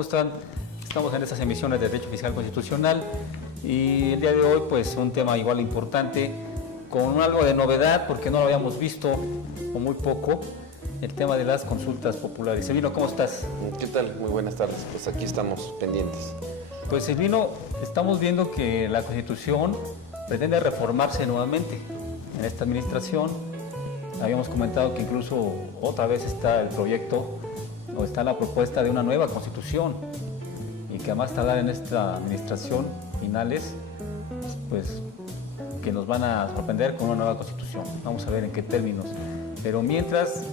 ¿Cómo están? Estamos en estas emisiones de Derecho Fiscal Constitucional y el día de hoy pues un tema igual importante, con algo de novedad porque no lo habíamos visto o muy poco, el tema de las consultas populares. Silvino, ¿cómo estás? ¿Qué tal? Muy buenas tardes, pues aquí estamos pendientes. Pues Silvino, estamos viendo que la Constitución pretende reformarse nuevamente en esta administración. Habíamos comentado que incluso otra vez está el proyecto o está la propuesta de una nueva Constitución y que además tardar en esta administración finales, pues que nos van a sorprender con una nueva Constitución. Vamos a ver en qué términos. Pero mientras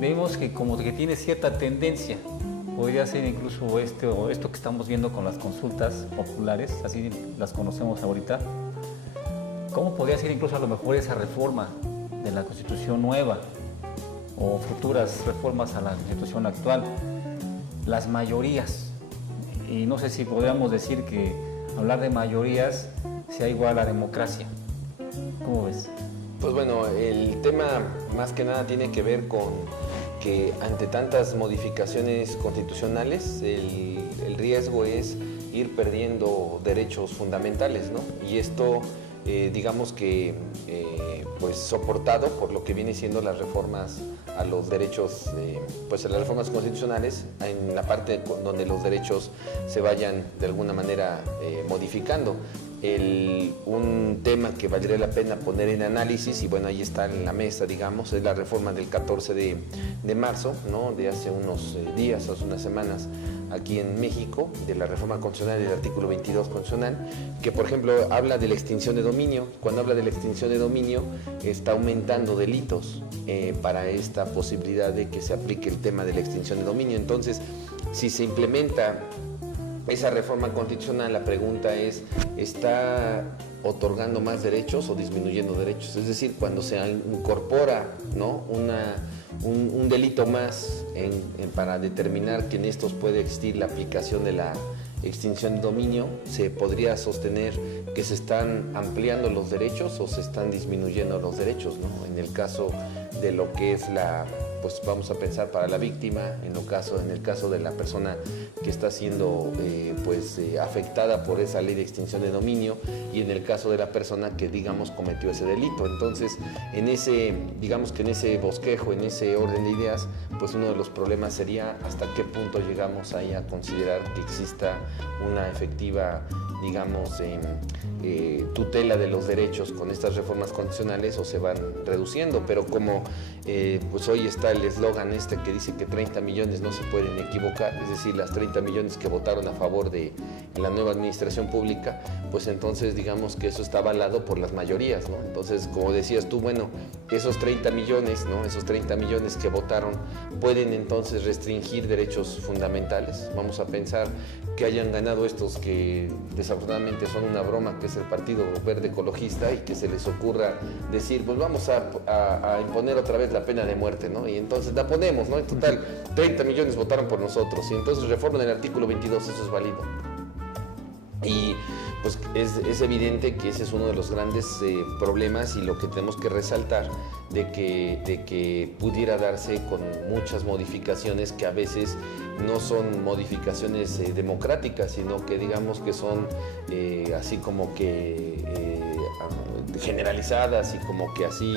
vemos que como que tiene cierta tendencia, podría ser incluso esto que estamos viendo con las consultas populares, así las conocemos ahorita. ¿Cómo podría ser incluso a lo mejor esa reforma de la Constitución nueva o futuras reformas a la Constitución actual? Las mayorías, y no sé si podríamos decir que hablar de mayorías sea igual a democracia. ¿Cómo ves? Pues bueno, el tema más que nada tiene que ver con que ante tantas modificaciones constitucionales el riesgo es ir perdiendo derechos fundamentales, ¿no? Y esto digamos que pues soportado por lo que viene siendo las reformas a los derechos, pues a las reformas constitucionales, en la parte donde los derechos se vayan de alguna manera modificando. Un tema que valdría la pena poner en análisis, y bueno, ahí está en la mesa, digamos, es la reforma del 14 de marzo, ¿no? De hace unos días, hace unas semanas, aquí en México, de la reforma constitucional del artículo 22 constitucional, que por ejemplo habla de la extinción de dominio. Cuando habla de la extinción de dominio, está aumentando delitos para esta posibilidad de que se aplique el tema de la extinción de dominio. Entonces, si se implementa esa reforma constitucional, la pregunta es, ¿está otorgando más derechos o disminuyendo derechos? Es decir, cuando se incorpora, ¿no?, un delito más para determinar que en estos puede existir la aplicación de la extinción de dominio, se podría sostener que se están ampliando los derechos o se están disminuyendo los derechos, ¿no? En el caso de lo que es pues vamos a pensar para la víctima, en el caso de la persona que está siendo afectada por esa ley de extinción de dominio, y en el caso de la persona que digamos cometió ese delito. Entonces, en ese bosquejo, en ese orden de ideas, pues uno de los problemas sería hasta qué punto llegamos ahí a considerar que exista una efectiva, digamos, tutela de los derechos con estas reformas constitucionales, o se van reduciendo. Pero como pues hoy está el eslogan que dice que 30 millones no se pueden equivocar, es decir, las 30 millones que votaron a favor de la nueva administración pública, pues entonces digamos que eso está avalado por las mayorías, ¿no? Entonces, como decías tú, bueno, esos 30 millones, ¿no?, esos 30 millones que votaron pueden entonces restringir derechos fundamentales. Vamos a pensar que hayan ganado estos que desafortunadamente son una broma, que es el Partido Verde Ecologista, y que se les ocurra decir, pues vamos a imponer otra vez la pena de muerte, ¿no? Y entonces la ponemos, ¿no? En total, 30 millones votaron por nosotros, y entonces reforman el artículo 22, eso es válido. Y pues es evidente que ese es uno de los grandes problemas, y lo que tenemos que resaltar de que pudiera darse con muchas modificaciones que a veces no son modificaciones democráticas, sino que digamos que son así como que generalizadas, y como que así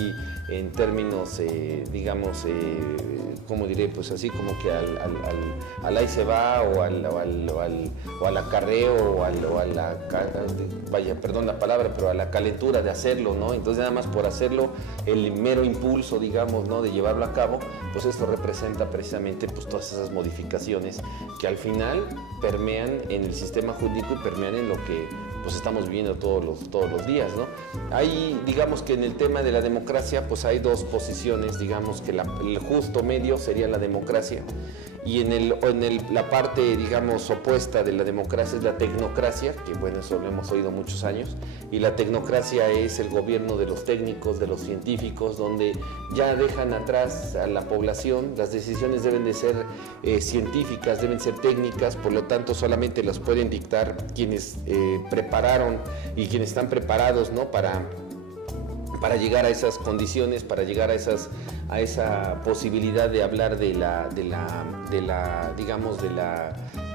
en términos digamos, ¿cómo diré? Pues así como que al ahí se va, o al acarreo, o a la, vaya, perdón la palabra, pero a la calentura de hacerlo, ¿no? Entonces, nada más por hacerlo, el mero impulso, digamos, ¿no?, de llevarlo a cabo, pues esto representa precisamente pues todas esas modificaciones que al final permean en el sistema jurídico y permean en lo que pues estamos viviendo todos los días, ¿no? Hay, digamos que en el tema de la democracia, pues hay dos posiciones, digamos que el justo medio sería la democracia, y la parte, digamos, opuesta de la democracia es la tecnocracia, que bueno, eso lo hemos oído muchos años, y la tecnocracia es el gobierno de los técnicos, de los científicos, donde ya dejan atrás a la población, las decisiones deben de ser científicas, deben ser técnicas, por lo tanto solamente las pueden dictar quienes prepararon y quienes están preparados, ¿no?, para llegar a esas condiciones, para llegar a esa posibilidad de hablar de la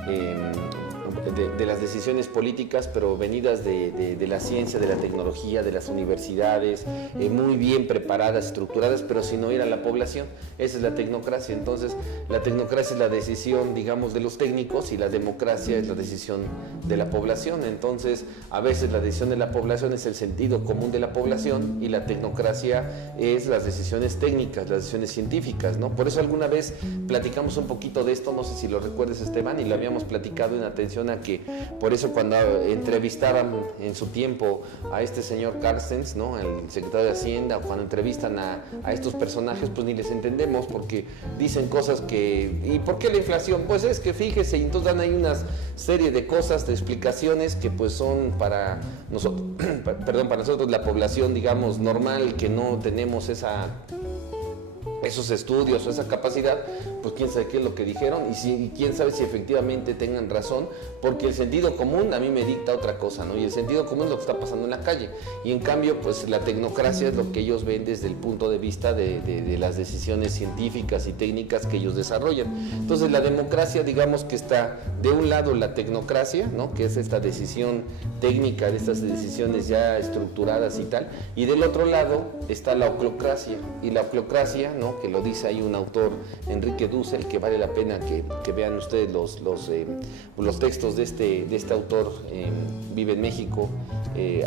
de las decisiones políticas, pero venidas de la ciencia, de la tecnología, de las universidades, muy bien preparadas, estructuradas, pero sin oír a la población. Esa es la tecnocracia. Entonces, la tecnocracia es la decisión, digamos, de los técnicos, y la democracia es la decisión de la población. Entonces, a veces la decisión de la población es el sentido común de la población, y la tecnocracia es las decisiones técnicas, las decisiones científicas, ¿no? Por eso alguna vez platicamos un poquito de esto, no sé si lo recuerdes, Esteban, y lo habíamos platicado en atención a que, por eso cuando entrevistaban en su tiempo a este señor Carstens, ¿no?, el secretario de Hacienda, o cuando entrevistan a estos personajes, pues ni les entendemos, porque dicen cosas que... ¿Y por qué la inflación? Pues es que fíjese, y entonces dan ahí una serie de cosas, de explicaciones que pues son para nosotros, perdón, para nosotros la población, digamos, normal, que no tenemos esos estudios o esa capacidad, pues quién sabe qué es lo que dijeron, y quién sabe si efectivamente tengan razón, porque el sentido común a mí me dicta otra cosa, ¿no? Y el sentido común es lo que está pasando en la calle, y en cambio pues la tecnocracia es lo que ellos ven desde el punto de vista de las decisiones científicas y técnicas que ellos desarrollan. Entonces la democracia, digamos que está de un lado la tecnocracia, ¿no?, que es esta decisión técnica, de estas decisiones ya estructuradas y tal, y del otro lado está la oclocracia, y la oclocracia, ¿no?, que lo dice ahí un autor, Enrique Dussel, que vale la pena que vean ustedes los textos de este autor, vive en México,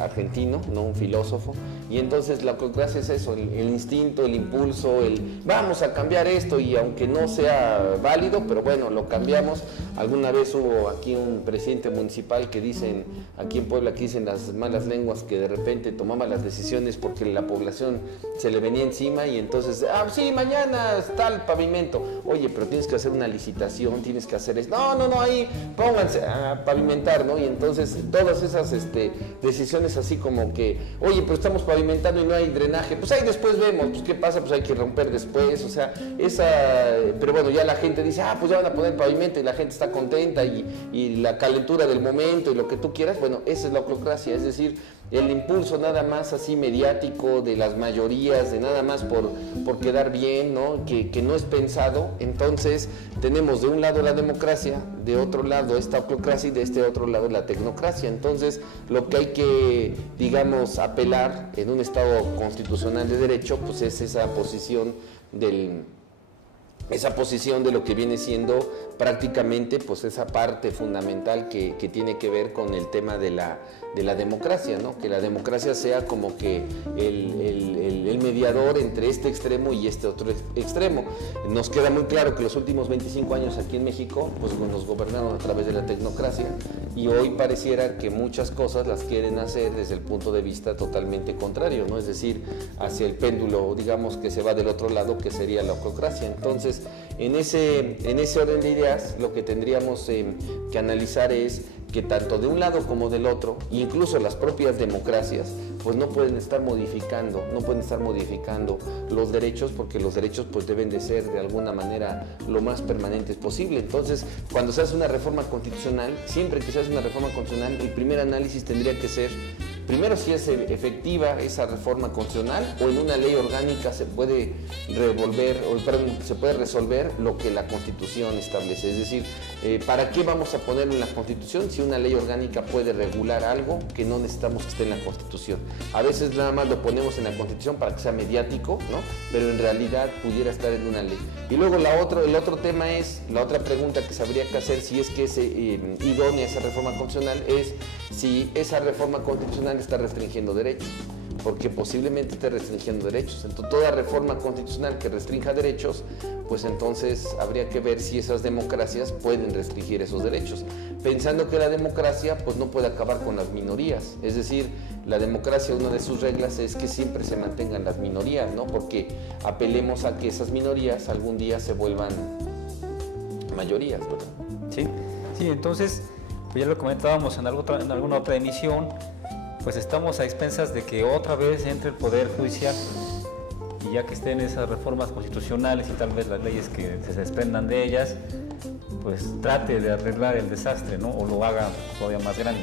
argentino, ¿no?, un filósofo. Y entonces la oclocracia es eso, el instinto, el impulso, vamos a cambiar esto, y aunque no sea válido, pero bueno, lo cambiamos. Alguna vez hubo aquí un presidente municipal que dicen, aquí en Puebla, que dicen las malas lenguas, que de repente tomaba las decisiones porque la población se le venía encima, y entonces, sí, mañana está el pavimento. Oye, pero tienes que hacer una licitación, tienes que hacer eso. No, ahí pónganse a pavimentar, ¿no? Y entonces todas esas decisiones así como que, oye, pero estamos pavimentando y no hay drenaje, pues ahí después vemos, pues qué pasa, pues hay que romper después, o sea, pero bueno, ya la gente dice, pues ya van a poner pavimento, y la gente está contenta, y la calentura del momento y lo que tú quieras. Bueno, esa es la oclocracia, es decir, el impulso nada más así mediático de las mayorías, de nada más por quedar bien, ¿no?, que no es pensado. Entonces tenemos de un lado la democracia, de otro lado esta oclocracia, y de este otro lado la tecnocracia. Entonces lo que hay que, digamos, apelar en un Estado constitucional de derecho, pues es esa posición de lo que viene siendo prácticamente pues esa parte fundamental que tiene que ver con el tema de la democracia, ¿no? Que la democracia sea como que el mediador entre este extremo y este otro extremo. Nos queda muy claro que los últimos 25 años aquí en México pues nos gobernaron a través de la tecnocracia, y hoy pareciera que muchas cosas las quieren hacer desde el punto de vista totalmente contrario, ¿no? Es decir, hacia el péndulo, digamos, que se va del otro lado, que sería la oclocracia. Entonces, en ese orden de ideas, lo que tendríamos que analizar es que tanto de un lado como del otro, incluso las propias democracias, pues no pueden estar modificando los derechos, porque los derechos pues deben de ser de alguna manera lo más permanentes posible. Entonces, cuando se hace una reforma constitucional, siempre que se hace una reforma constitucional, el primer análisis tendría que ser, primero, si es efectiva esa reforma constitucional, o en una ley orgánica se puede resolver lo que la Constitución establece. Es decir, ¿para qué vamos a ponerlo en la Constitución si una ley orgánica puede regular algo que no necesitamos que esté en la Constitución? A veces nada más lo ponemos en la Constitución para que sea mediático, ¿no?, pero en realidad pudiera estar en una ley. Y luego el otro tema es, la otra pregunta que se habría que hacer, si es que es idónea esa reforma constitucional, es si esa reforma constitucional está restringiendo derechos, porque posiblemente esté restringiendo derechos. Entonces, toda reforma constitucional que restrinja derechos, pues entonces habría que ver si esas democracias pueden restringir esos derechos, pensando que la democracia pues no puede acabar con las minorías. Es decir, la democracia, una de sus reglas es que siempre se mantengan las minorías, ¿no?, porque apelemos a que esas minorías algún día se vuelvan mayorías, ¿verdad? Sí, entonces, pues ya lo comentábamos en alguna otra emisión, pues estamos a expensas de que otra vez entre el Poder Judicial, y ya que estén esas reformas constitucionales y tal vez las leyes que se desprendan de ellas, pues trate de arreglar el desastre, ¿no?, o lo haga todavía más grande.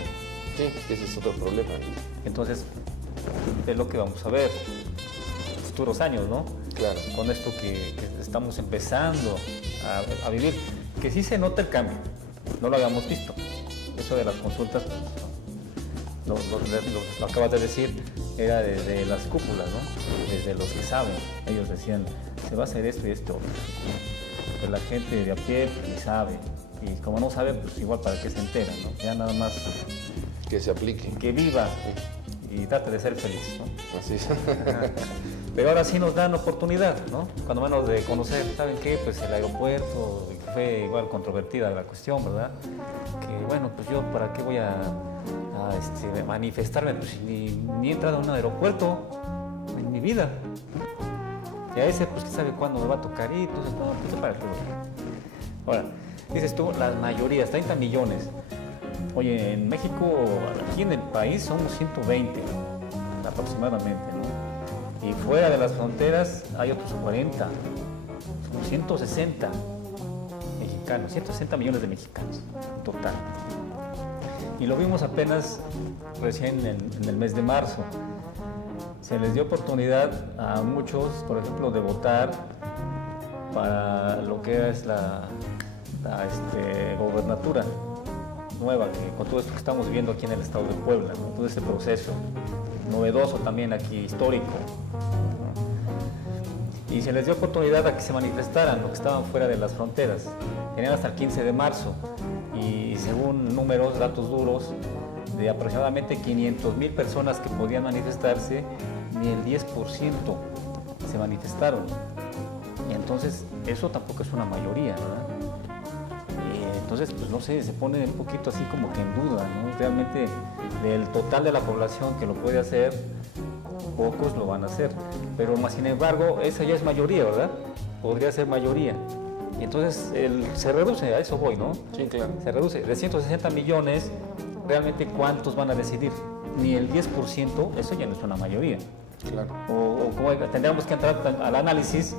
Sí, ese es otro problema. Entonces, es lo que vamos a ver en futuros años, ¿no? Claro. Con esto que estamos empezando a vivir, que sí se nota el cambio. no lo habíamos visto. Eso de las consultas, lo acabas de decir, era desde las cúpulas, ¿no? Desde los que saben. Ellos decían, se va a hacer esto y esto. Pero la gente de a pie pues, ni sabe. Y como no sabe, pues igual para qué se entera, ¿no? Ya nada más que se aplique. Que viva y trate de ser feliz, ¿no? Así es. Pero ahora sí nos dan oportunidad, ¿no? Cuando menos de conocer, ¿saben qué? Pues el aeropuerto, fue igual controvertida la cuestión, ¿verdad? Que bueno, pues yo para qué voy a manifestarme, pues ni he entrado a un aeropuerto en mi vida. Y a ese, pues quién sabe cuándo me va a tocar y entonces, no, pues para el todo. Ahora, dices tú, las mayorías, 30 millones. Oye, en México, aquí en el país somos 120 aproximadamente, ¿no? Y fuera de las fronteras hay otros 40, somos 160 mexicanos, 160 millones de mexicanos en total. Y lo vimos apenas recién en el mes de marzo. Se les dio oportunidad a muchos, por ejemplo, de votar para lo que es la gobernatura nueva, con todo esto que estamos viviendo aquí en el estado de Puebla, ¿no? Todo ese proceso novedoso también aquí, histórico, ¿no? Y se les dio oportunidad a que se manifestaran los que estaban fuera de las fronteras. Tenían hasta el 15 de marzo y según números, datos duros, de aproximadamente 500,000 personas que podían manifestarse, ni el 10% se manifestaron. Y entonces eso tampoco es una mayoría, ¿verdad? Entonces, pues no sé, se pone un poquito así como que en duda, ¿no? Realmente del total de la población que lo puede hacer, pocos lo van a hacer. Pero más sin embargo, esa ya es mayoría, ¿verdad? Podría ser mayoría. Y entonces se reduce, a eso voy, ¿no? Sí, claro. Se reduce. De 160 millones, realmente ¿cuántos van a decidir? Ni el 10%, eso ya no es una mayoría. Claro. O como tendríamos que entrar al análisis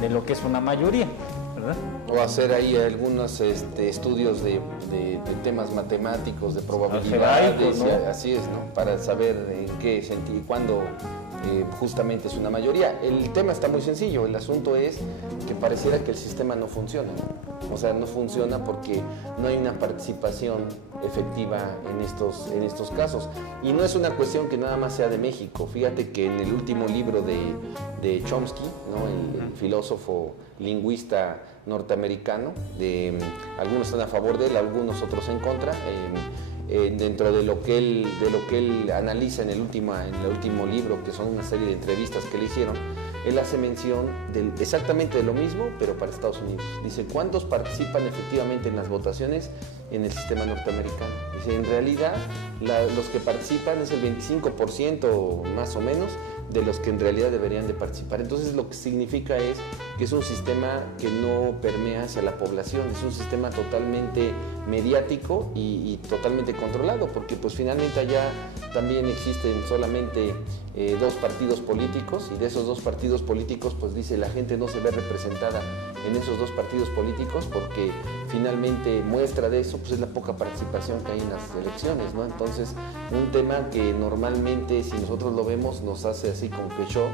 de lo que es una mayoría, ¿verdad? O hacer ahí algunos estudios de temas matemáticos, de probabilidades, ¿no? Así es, ¿no? Para saber en qué sentido y cuándo justamente es una mayoría. El tema está muy sencillo, el asunto es que pareciera que el sistema no funciona, ¿no? O sea, no funciona porque no hay una participación efectiva en estos casos. Y no es una cuestión que nada más sea de México. Fíjate que en el último libro de Chomsky, ¿no? el filósofo lingüista norteamericano, algunos están a favor de él, algunos otros en contra. Dentro de lo que él analiza en el último libro, que son una serie de entrevistas que le hicieron, él hace mención exactamente de lo mismo, pero para Estados Unidos. Dice, ¿cuántos participan efectivamente en las votaciones en el sistema norteamericano? Dice, en realidad, los que participan es el 25% más o menos de los que en realidad deberían de participar. Entonces, lo que significa es que es un sistema que no permea hacia la población, es un sistema totalmente mediático y totalmente controlado, porque pues finalmente allá también existen solamente dos partidos políticos, y de esos dos partidos políticos, pues dice, la gente no se ve representada en esos dos partidos políticos, porque finalmente muestra de eso pues es la poca participación que hay en las elecciones, ¿no? Entonces, un tema que normalmente, si nosotros lo vemos, nos hace así como que shock,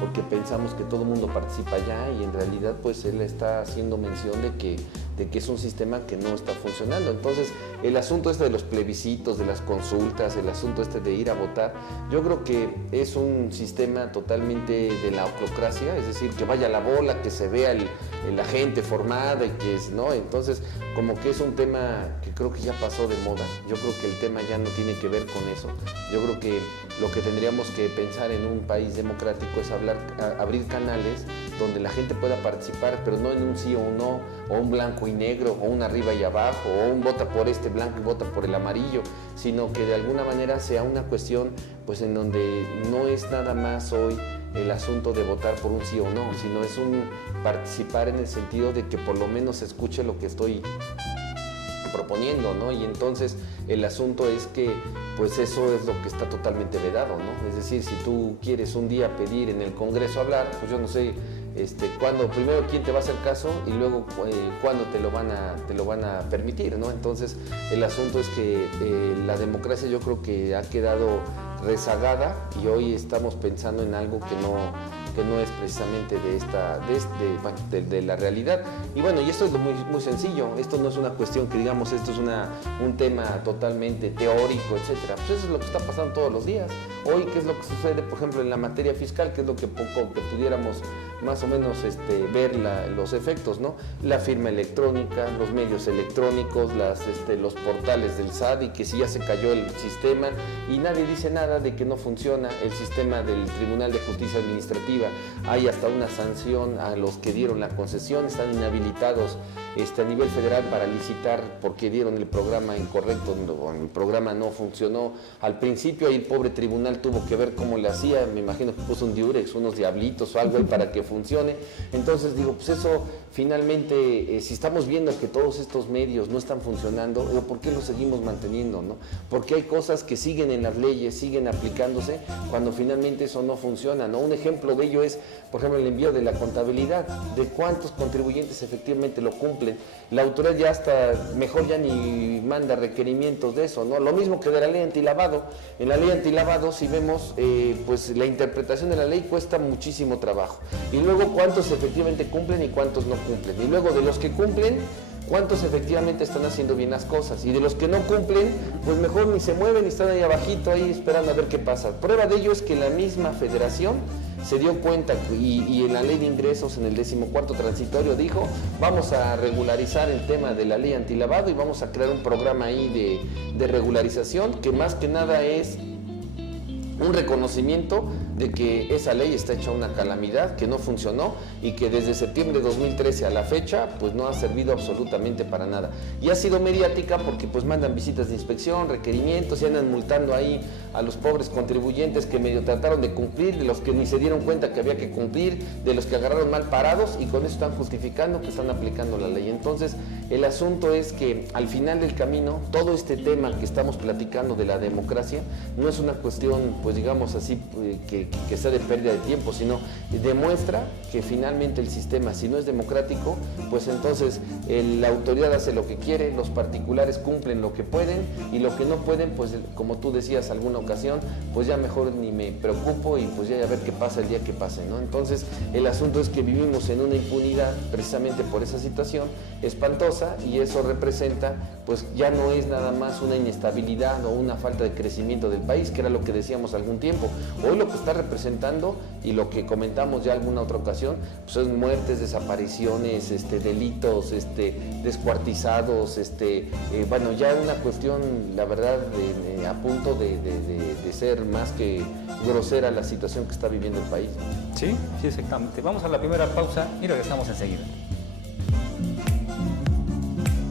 porque pensamos que todo el mundo participa allá, y en realidad pues él está haciendo mención de que es un sistema que no está funcionando. Entonces, el asunto de los plebiscitos, de las consultas, el asunto de ir a votar, yo creo que es un sistema totalmente de la oclocracia, es decir, que vaya la bola, que se vea la gente formada, y que ¿no? Entonces, como que es un tema que creo que ya pasó de moda. Yo creo que el tema ya no tiene que ver con eso. Yo creo que lo que tendríamos que pensar en un país democrático es abrir canales donde la gente pueda participar, pero no en un sí o un no, o un blanco y negro, o un arriba y abajo, o un vota por este blanco y vota por el amarillo, sino que de alguna manera sea una cuestión pues en donde no es nada más hoy el asunto de votar por un sí o no, sino es un participar en el sentido de que por lo menos se escuche lo que estoy proponiendo, ¿no? Y entonces el asunto es que pues eso es lo que está totalmente vedado, ¿no? Es decir, si tú quieres un día pedir en el Congreso hablar, pues yo no sé cuándo, primero quién te va a hacer caso y luego cuándo te lo van a permitir, ¿no? Entonces el asunto es que la democracia yo creo que ha quedado rezagada, y hoy estamos pensando en algo que no es precisamente de la realidad. Y bueno, y esto es muy, muy sencillo, esto no es una cuestión que digamos, esto es un tema totalmente teórico, etcétera. Pues eso es lo que está pasando todos los días. Hoy, ¿qué es lo que sucede, por ejemplo, en la materia fiscal? ¿Qué es lo que pudiéramos más o menos ver los efectos, ¿no? La firma electrónica, los medios electrónicos, los portales del SAT, y que si ya se cayó el sistema y nadie dice nada de que no funciona el sistema del Tribunal de Justicia Administrativa. Hay hasta una sanción a los que dieron la concesión, están inhabilitados a nivel federal para licitar porque dieron el programa incorrecto, el programa no funcionó al principio, y el pobre tribunal tuvo que ver cómo le hacía, me imagino que puso un diurex, unos diablitos o algo ahí para que funcione. Entonces digo, pues eso finalmente, si estamos viendo que todos estos medios no están funcionando, ¿por qué los seguimos manteniendo, no? Porque hay cosas que siguen en las leyes, siguen aplicándose cuando finalmente eso no funciona, ¿no? Un ejemplo de ello es, por ejemplo, el envío de la contabilidad, de cuántos contribuyentes efectivamente lo cumplen. La autoridad ya mejor ya ni manda requerimientos de eso, ¿no? Lo mismo que de la ley antilavado. En la ley antilavado, si vemos, pues la interpretación de la ley cuesta muchísimo trabajo. Y luego cuántos efectivamente cumplen y cuántos no cumplen. Y luego de los que cumplen, cuántos efectivamente están haciendo bien las cosas, y de los que no cumplen, pues mejor ni se mueven y están ahí abajito, ahí esperando a ver qué pasa. Prueba de ello es que la misma federación se dio cuenta y en la ley de ingresos, en el 14º transitorio, dijo, vamos a regularizar el tema de la ley antilavado y vamos a crear un programa ahí de regularización que más que nada es un reconocimiento de que esa ley está hecha una calamidad, que no funcionó y que desde septiembre de 2013 a la fecha pues no ha servido absolutamente para nada. Y ha sido mediática porque pues mandan visitas de inspección, requerimientos, y andan multando ahí a los pobres contribuyentes que medio trataron de cumplir, de los que ni se dieron cuenta que había que cumplir, de los que agarraron mal parados, y con eso están justificando que están aplicando la ley. Entonces el asunto es que al final del camino todo este tema que estamos platicando de la democracia no es una cuestión, pues digamos así, que sea de pérdida de tiempo, sino demuestra que finalmente el sistema, si no es democrático, pues entonces la autoridad hace lo que quiere, los particulares cumplen lo que pueden, y lo que no pueden, pues como tú decías alguna ocasión, pues ya mejor ni me preocupo, y pues ya a ver qué pasa el día que pase, ¿no? Entonces el asunto es que vivimos en una impunidad precisamente por esa situación espantosa, y eso representa, pues ya no es nada más una inestabilidad o una falta de crecimiento del país, que era lo que decíamos algún tiempo. Hoy lo que está representando, y lo que comentamos ya alguna otra ocasión, pues es muertes, desapariciones, delitos, descuartizados, bueno, ya una cuestión, la verdad, a punto de ser más que grosera la situación que está viviendo el país. Sí, exactamente. Vamos a la primera pausa y regresamos enseguida.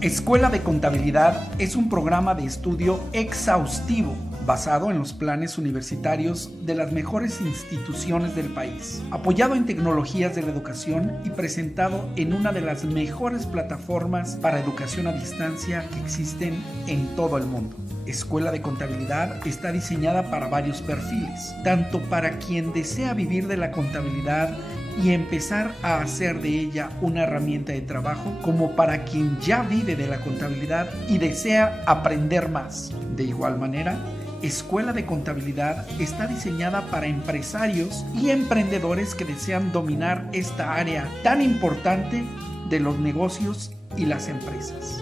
Escuela de Contabilidad es un programa de estudio exhaustivo basado en los planes universitarios de las mejores instituciones del país, apoyado en tecnologías de la educación y presentado en una de las mejores plataformas para educación a distancia que existen en todo el mundo. Escuela de Contabilidad está diseñada para varios perfiles, tanto para quien desea vivir de la contabilidad y empezar a hacer de ella una herramienta de trabajo, como para quien ya vive de la contabilidad y desea aprender más. De igual manera, Escuela de Contabilidad está diseñada para empresarios y emprendedores que desean dominar esta área tan importante de los negocios y las empresas.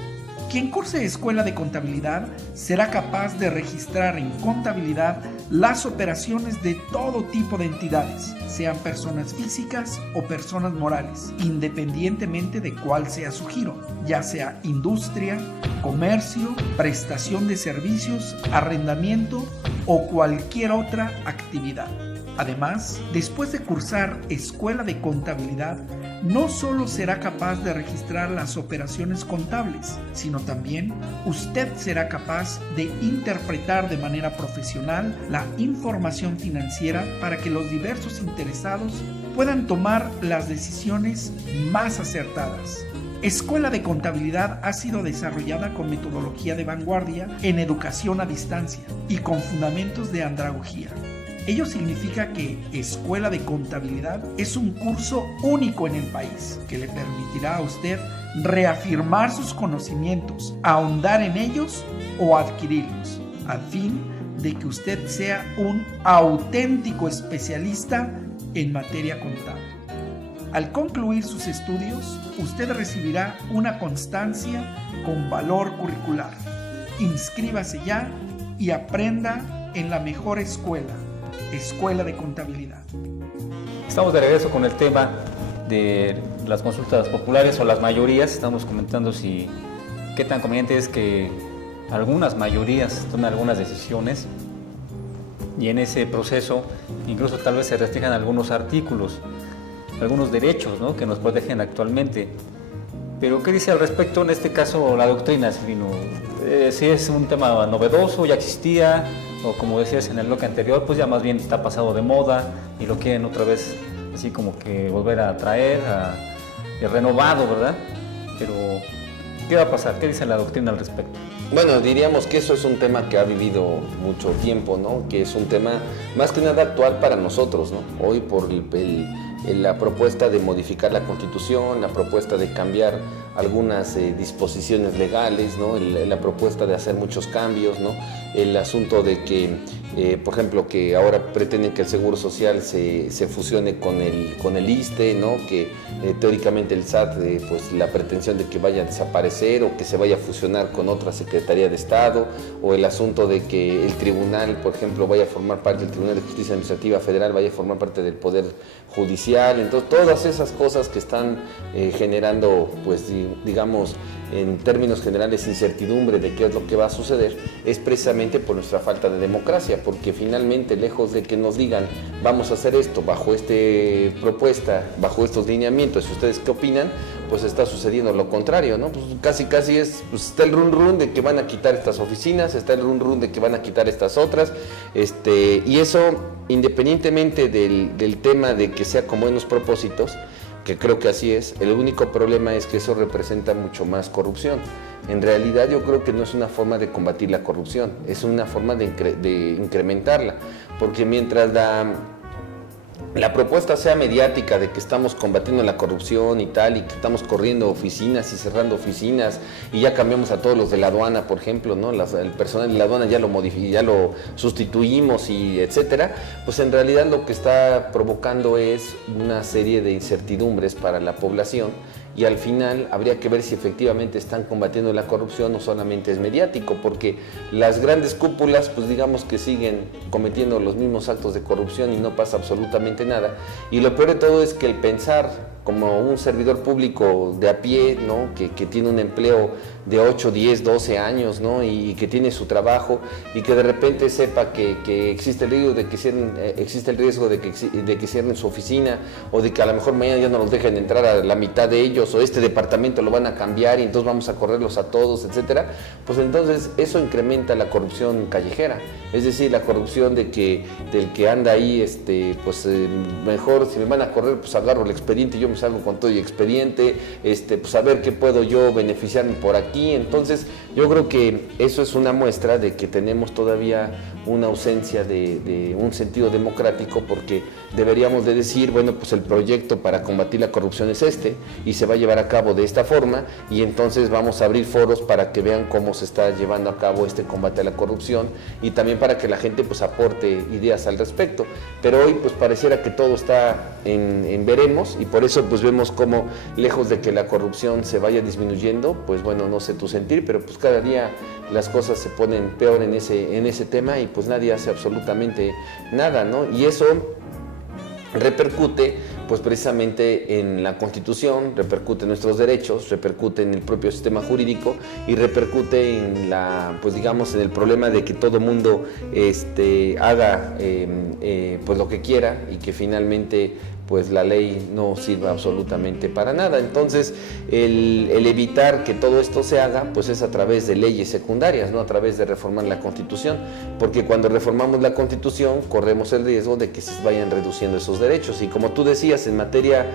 Quien curse Escuela de Contabilidad será capaz de registrar en contabilidad las operaciones de todo tipo de entidades, sean personas físicas o personas morales, independientemente de cuál sea su giro, ya sea industria, comercio, prestación de servicios, arrendamiento o cualquier otra actividad. Además, después de cursar Escuela de Contabilidad, no solo será capaz de registrar las operaciones contables, sino también usted será capaz de interpretar de manera profesional la información financiera para que los diversos interesados puedan tomar las decisiones más acertadas. Escuela de Contabilidad ha sido desarrollada con metodología de vanguardia en educación a distancia y con fundamentos de andragogía. Ello significa que Escuela de Contabilidad es un curso único en el país que le permitirá a usted reafirmar sus conocimientos, ahondar en ellos o adquirirlos, a fin de que usted sea un auténtico especialista en materia contable. Al concluir sus estudios, usted recibirá una constancia con valor curricular. Inscríbase ya y aprenda en la mejor escuela, Escuela de Contabilidad. Estamos de regreso con el tema de las consultas populares o las mayorías. Estamos comentando qué tan conveniente es que algunas mayorías tomen algunas decisiones y en ese proceso incluso tal vez se restrinjan algunos artículos, algunos derechos, ¿no?, que nos protegen actualmente. Pero ¿qué dice al respecto en este caso la doctrina, Silvino? Si es un tema novedoso, ya existía, o como decías en el bloque anterior, pues ya más bien está pasado de moda y lo quieren otra vez así como que volver a traer, renovado, ¿verdad? Pero ¿qué va a pasar? ¿Qué dice la doctrina al respecto? Bueno, diríamos que eso es un tema que ha vivido mucho tiempo, ¿no? Que es un tema más que nada actual para nosotros, ¿no? Hoy por la propuesta de modificar la Constitución, la propuesta de cambiar algunas disposiciones legales, ¿no? La propuesta de hacer muchos cambios, ¿no? El asunto de que, por ejemplo, que ahora pretenden que el Seguro Social se fusione con el ISSSTE, ¿no? Que teóricamente el SAT, pues la pretensión de que vaya a desaparecer o que se vaya a fusionar con otra Secretaría de Estado, o el asunto de que el tribunal, por ejemplo, vaya a formar parte del Tribunal de Justicia Administrativa Federal, vaya a formar parte del Poder Judicial. Entonces, todas esas cosas que están generando, pues digamos, en términos generales, incertidumbre de qué es lo que va a suceder, es precisamente por nuestra falta de democracia, porque finalmente, lejos de que nos digan, vamos a hacer esto bajo esta propuesta, bajo estos lineamientos, ¿ustedes qué opinan?, pues está sucediendo lo contrario, ¿no? Pues casi está el run de que van a quitar estas oficinas, está el run de que van a quitar estas otras, y eso, independientemente del tema de que sea con buenos propósitos, que creo que así es, el único problema es que eso representa mucho más corrupción. En realidad yo creo que no es una forma de combatir la corrupción, es una forma de incrementarla, porque mientras la propuesta sea mediática de que estamos combatiendo la corrupción y tal, y que estamos corriendo oficinas y cerrando oficinas, y ya cambiamos a todos los de la aduana, por ejemplo, ¿no? El personal de la aduana ya lo sustituimos y etcétera, pues en realidad lo que está provocando es una serie de incertidumbres para la población, y al final habría que ver si efectivamente están combatiendo la corrupción o solamente es mediático, porque las grandes cúpulas, pues digamos que siguen cometiendo los mismos actos de corrupción y no pasa absolutamente nada. Y lo peor de todo es que el pensar como un servidor público de a pie, ¿no? que tiene un empleo de 8, 10, 12 años, ¿no? y que tiene su trabajo, y que de repente sepa que existe el riesgo de que cierren su oficina, o de que a lo mejor mañana ya no los dejen entrar a la mitad de ellos, o este departamento lo van a cambiar y entonces vamos a correrlos a todos, etcétera, pues entonces eso incrementa la corrupción callejera, es decir, la corrupción del que anda ahí, mejor si me van a correr, pues agarro el expediente y yo me salgo con todo el expediente, pues a ver qué puedo yo beneficiarme por aquí. Entonces yo creo que eso es una muestra de que tenemos todavía una ausencia de un sentido democrático, porque deberíamos de decir, bueno, pues el proyecto para combatir la corrupción es y se va a llevar a cabo de esta forma, y entonces vamos a abrir foros para que vean cómo se está llevando a cabo este combate a la corrupción, y también para que la gente pues aporte ideas al respecto. Pero hoy pues pareciera que todo está en veremos, y por eso pues vemos cómo, lejos de que la corrupción se vaya disminuyendo, pues bueno, no sé tu sentir, pero pues cada día las cosas se ponen peor en ese tema, y pues nadie hace absolutamente nada, ¿no? Y eso repercute pues precisamente en la Constitución, repercute en nuestros derechos, repercute en el propio sistema jurídico, y repercute en en el problema de que todo mundo haga pues lo que quiera, y que finalmente pues la ley no sirva absolutamente para nada. Entonces, el evitar que todo esto se haga, pues es a través de leyes secundarias, no a través de reformar la Constitución, porque cuando reformamos la Constitución corremos el riesgo de que se vayan reduciendo esos derechos. Y como tú decías, en materia,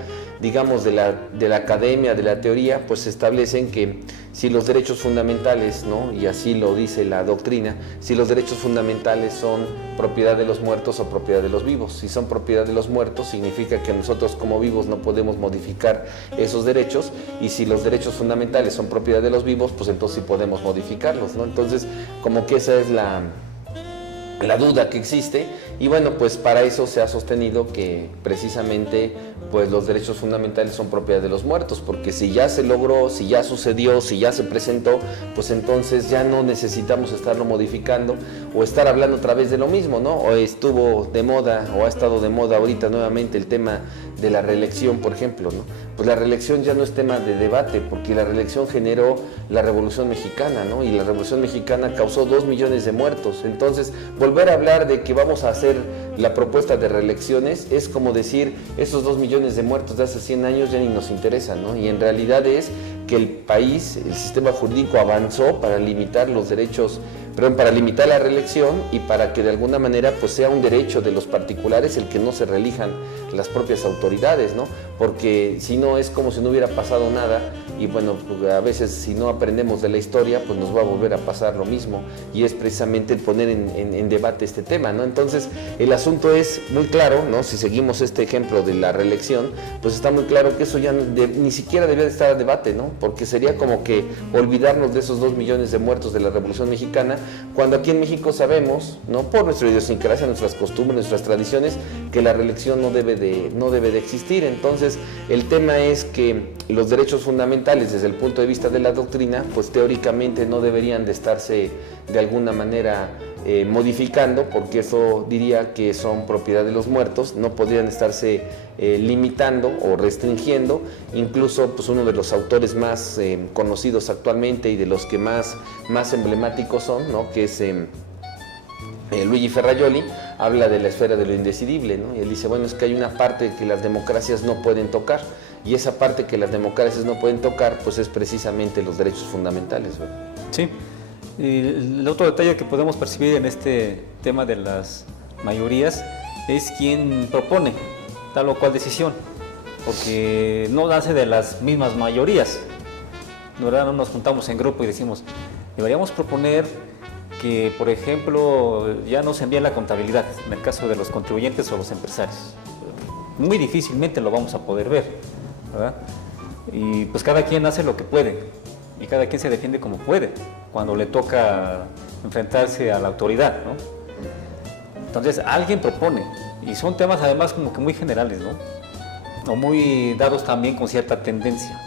digamos, de la academia, de la teoría, pues se establecen que si los derechos fundamentales, ¿no? Y así lo dice la doctrina, si los derechos fundamentales son propiedad de los muertos o propiedad de los vivos. Si son propiedad de los muertos, significa que nosotros como vivos no podemos modificar esos derechos, y si los derechos fundamentales son propiedad de los vivos, pues entonces sí podemos modificarlos, ¿no? Entonces, como que esa es la duda que existe, y bueno, pues para eso se ha sostenido que precisamente pues los derechos fundamentales son propiedad de los muertos, porque si ya se logró, si ya sucedió, si ya se presentó, pues entonces ya no necesitamos estarlo modificando o estar hablando otra vez de lo mismo, ¿no? O estuvo de moda o ha estado de moda ahorita nuevamente el tema de la reelección, por ejemplo, ¿no? Pues la reelección ya no es tema de debate, porque la reelección generó la Revolución Mexicana, ¿no? Y la Revolución Mexicana causó 2 millones de muertos. Entonces, volver a hablar de que vamos a hacer la propuesta de reelecciones es como decir, esos 2 millones de muertos de hace 100 años ya ni nos interesan, ¿no? Y en realidad es que el país, el sistema jurídico avanzó para limitar los derechos, para limitar la reelección y para que de alguna manera pues sea un derecho de los particulares el que no se reelijan las propias autoridades, ¿no? Porque si no es como si no hubiera pasado nada y bueno, pues a veces si no aprendemos de la historia pues nos va a volver a pasar lo mismo y es precisamente el poner en debate este tema, ¿no? Entonces el asunto es muy claro, ¿no? Si seguimos este ejemplo de la reelección, pues está muy claro que eso ya ni siquiera debía de estar a debate, ¿no? Porque sería como que olvidarnos de esos 2 millones de muertos de la Revolución Mexicana, cuando aquí en México sabemos, ¿no? Por nuestra idiosincrasia, nuestras costumbres, nuestras tradiciones, que la reelección no debe de existir. Entonces, el tema es que los derechos fundamentales, desde el punto de vista de la doctrina, pues teóricamente no deberían de estarse de alguna manera modificando, porque eso diría que son propiedad de los muertos, no podrían estarse limitando o restringiendo. Incluso pues uno de los autores más conocidos actualmente y de los que más emblemáticos son, ¿no? Que es Luigi Ferrajoli, habla de la esfera de lo indecidible, ¿no? Y él dice, bueno, es que hay una parte que las democracias no pueden tocar, y esa parte que las democracias no pueden tocar, pues es precisamente los derechos fundamentales, ¿verdad? Sí. Y el otro detalle que podemos percibir en este tema de las mayorías es quién propone tal o cual decisión, porque no nace de las mismas mayorías. No nos juntamos en grupo y decimos, deberíamos proponer que, por ejemplo, ya no se envíe la contabilidad en el caso de los contribuyentes o los empresarios. Muy difícilmente lo vamos a poder ver, ¿verdad? Y pues cada quien hace lo que puede y cada quien se defiende como puede cuando le toca enfrentarse a la autoridad, ¿no? Entonces alguien propone, y son temas además como que muy generales, ¿no? O muy dados también con cierta tendencia,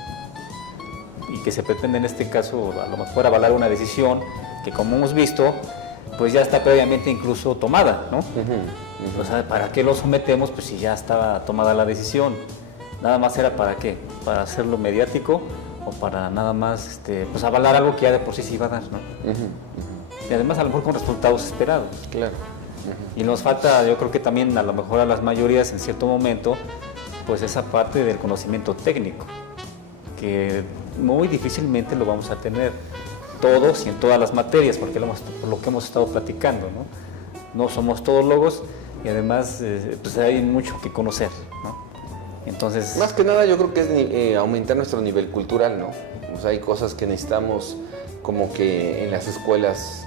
y que se pretende en este caso a lo mejor avalar una decisión que, como hemos visto, pues ya está previamente incluso tomada, ¿no? O sea, ¿para qué lo sometemos? Pues si ya estaba tomada la decisión. Nada más era para qué, para hacerlo mediático o para nada más pues avalar algo que ya de por sí se iba a dar, ¿no? Y además a lo mejor con resultados esperados. Claro. Y nos falta, yo creo que también a lo mejor a las mayorías en cierto momento, pues esa parte del conocimiento técnico, que muy difícilmente lo vamos a tener todos y en todas las materias, porque por lo que hemos estado platicando, ¿no? No somos todólogos y además pues hay mucho que conocer, ¿no? Entonces, más que nada yo creo que es aumentar nuestro nivel cultural, ¿no? O sea, hay cosas que necesitamos como que en las escuelas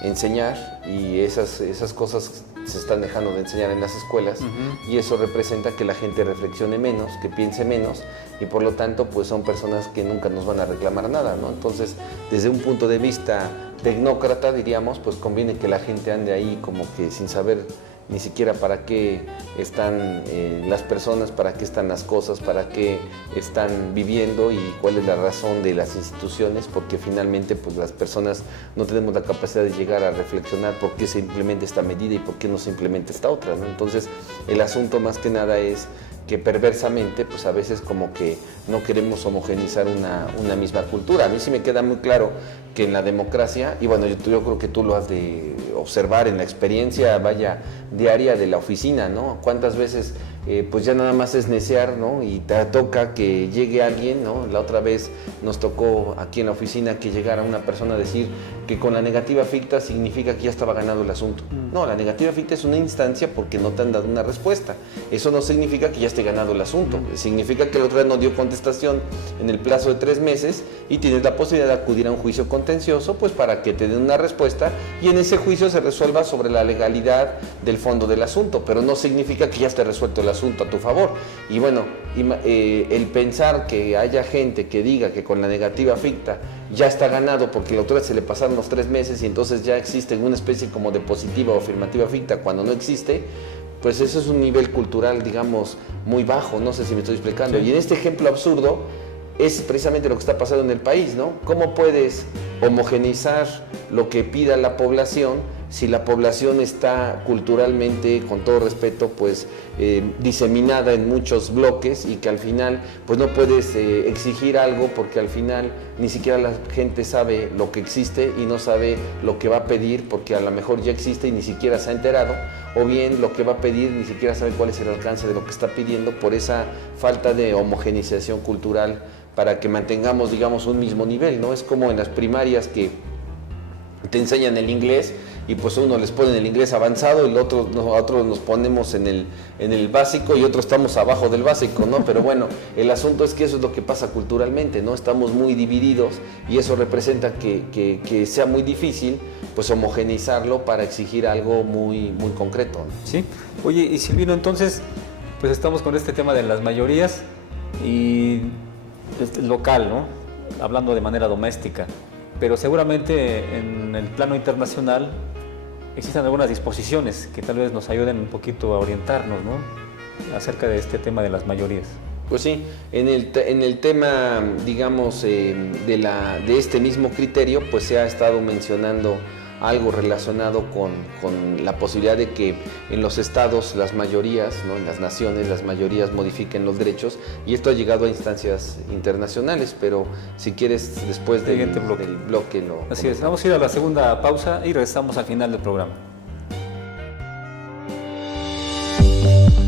enseñar, y esas cosas se están dejando de enseñar en las escuelas, y eso representa que la gente reflexione menos, que piense menos, y por lo tanto pues son personas que nunca nos van a reclamar nada, ¿no? Entonces, desde un punto de vista tecnócrata, diríamos, pues conviene que la gente ande ahí como que sin saber ni siquiera para qué están las personas, para qué están las cosas, para qué están viviendo y cuál es la razón de las instituciones, porque finalmente pues las personas no tenemos la capacidad de llegar a reflexionar por qué se implementa esta medida y por qué no se implementa esta otra, ¿no? Entonces el asunto más que nada es que perversamente pues a veces como que no queremos homogenizar una misma cultura. A mí sí me queda muy claro que en la democracia, y bueno, yo creo que tú lo has de observar en la experiencia, diaria de la oficina, ¿no? Cuántas veces pues ya nada más es necear, ¿no? Y te toca que llegue alguien, ¿no? La otra vez nos tocó aquí en la oficina que llegara una persona a decir que con la negativa ficta significa que ya estaba ganado el asunto. No, la negativa ficta es una instancia porque no te han dado una respuesta. Eso no significa que ya esté ganado el asunto. Significa que el otro día no dio contestación en el plazo de 3 meses y tienes la posibilidad de acudir a un juicio contencioso pues para que te den una respuesta y en ese juicio se resuelva sobre la legalidad del fondo del asunto, pero no significa que ya esté resuelto el asunto a tu favor. Y bueno, el pensar que haya gente que diga que con la negativa ficta ya está ganado porque la autoridad se le pasaron los 3 meses y entonces ya existe una especie como de positiva o afirmativa ficta cuando no existe, pues eso es un nivel cultural, digamos, muy bajo, no sé si me estoy explicando. Sí. Y en este ejemplo absurdo es precisamente lo que está pasando en el país, ¿no? ¿Cómo puedes homogeneizar lo que pida la población si la población está culturalmente, con todo respeto, pues diseminada en muchos bloques y que al final pues no puedes exigir algo porque al final ni siquiera la gente sabe lo que existe y no sabe lo que va a pedir porque a lo mejor ya existe y ni siquiera se ha enterado, o bien lo que va a pedir ni siquiera sabe cuál es el alcance de lo que está pidiendo por esa falta de homogeneización cultural para que mantengamos, digamos, un mismo nivel, ¿no? Es como en las primarias que te enseñan el inglés y pues uno les pone el inglés avanzado y otros nos ponemos en el básico y otros estamos abajo del básico, ¿no? Pero bueno, el asunto es que eso es lo que pasa culturalmente, ¿no? Estamos muy divididos y eso representa que sea muy difícil pues homogeneizarlo para exigir algo muy, muy concreto, ¿no? Sí. Oye, y Silvino, entonces, pues estamos con este tema de las mayorías y local, ¿no? Hablando de manera doméstica, pero seguramente en el plano internacional existen algunas disposiciones que tal vez nos ayuden un poquito a orientarnos, ¿no? Acerca de este tema de las mayorías. Pues sí, en el tema, digamos, de este mismo criterio, pues se ha estado mencionando algo relacionado con la posibilidad de que en los estados las mayorías, ¿no? En las naciones las mayorías modifiquen los derechos, y esto ha llegado a instancias internacionales, pero si quieres después del bloque lo... Así es, vamos a ir a la segunda pausa y regresamos al final del programa.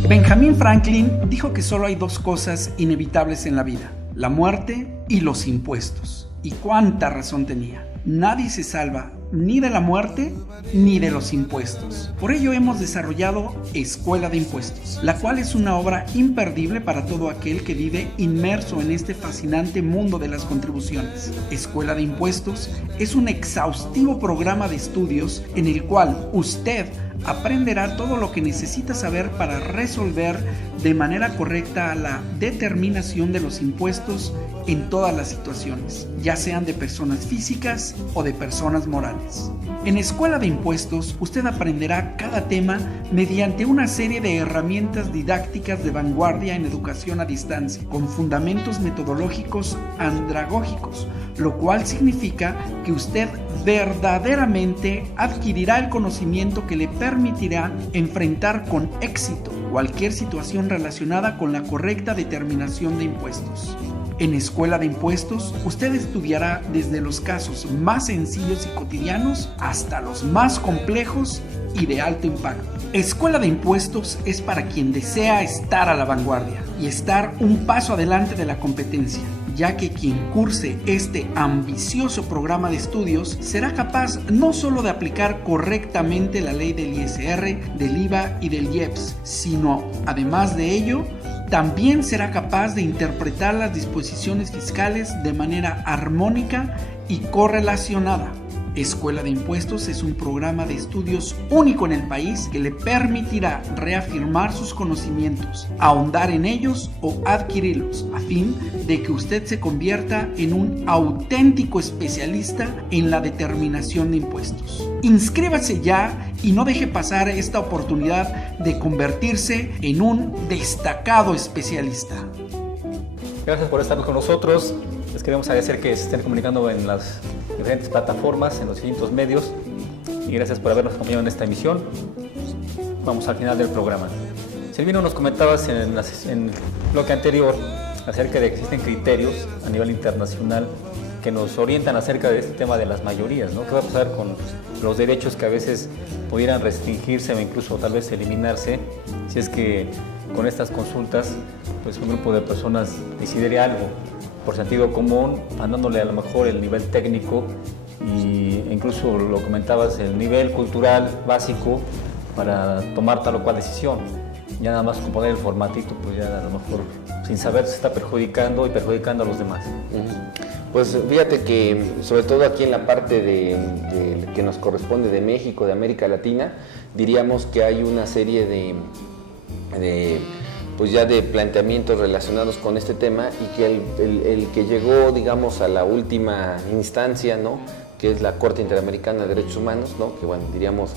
Benjamin Franklin dijo que solo hay 2 cosas inevitables en la vida: la muerte y los impuestos. Y cuánta razón tenía. Nadie se salva ni de la muerte ni de los impuestos. Por ello hemos desarrollado Escuela de Impuestos, la cual es una obra imperdible para todo aquel que vive inmerso en este fascinante mundo de las contribuciones. Escuela de Impuestos es un exhaustivo programa de estudios en el cual usted aprenderá todo lo que necesita saber para resolver de manera correcta la determinación de los impuestos en todas las situaciones, ya sean de personas físicas o de personas morales. En Escuela de Impuestos, usted aprenderá cada tema mediante una serie de herramientas didácticas de vanguardia en educación a distancia, con fundamentos metodológicos andragógicos, lo cual significa que usted verdaderamente adquirirá el conocimiento que le permitirá enfrentar con éxito cualquier situación relacionada con la correcta determinación de impuestos. En Escuela de Impuestos, usted estudiará desde los casos más sencillos y cotidianos hasta los más complejos y de alto impacto. Escuela de Impuestos es para quien desea estar a la vanguardia y estar un paso adelante de la competencia, ya que quien curse este ambicioso programa de estudios será capaz no solo de aplicar correctamente la ley del ISR, del IVA y del IEPS, sino, además de ello, también será capaz de interpretar las disposiciones fiscales de manera armónica y correlacionada. Escuela de Impuestos es un programa de estudios único en el país que le permitirá reafirmar sus conocimientos, ahondar en ellos o adquirirlos, a fin de que usted se convierta en un auténtico especialista en la determinación de impuestos. Inscríbase ya y no deje pasar esta oportunidad de convertirse en un destacado especialista. Gracias por estar con nosotros. Les queremos agradecer que se estén comunicando en las diferentes plataformas, en los distintos medios, y gracias por habernos acompañado en esta emisión. Vamos al final del programa. Silvino, nos comentabas en el bloque anterior acerca de que existen criterios a nivel internacional que nos orientan acerca de este tema de las mayorías, ¿no? ¿Qué va a pasar con los derechos que a veces pudieran restringirse o incluso tal vez eliminarse si es que con estas consultas pues un grupo de personas decidiera algo por sentido común, mandándole a lo mejor el nivel técnico e incluso lo comentabas, el nivel cultural básico para tomar tal o cual decisión? Ya nada más con poner el formatito, pues ya a lo mejor sin saber se está perjudicando y perjudicando a los demás. Pues fíjate que sobre todo aquí en la parte de que nos corresponde de México, de América Latina, diríamos que hay una serie de pues ya de planteamientos relacionados con este tema, y que el que llegó, digamos, a la última instancia, ¿no?, que es la Corte Interamericana de Derechos Humanos, ¿no?, que bueno, diríamos,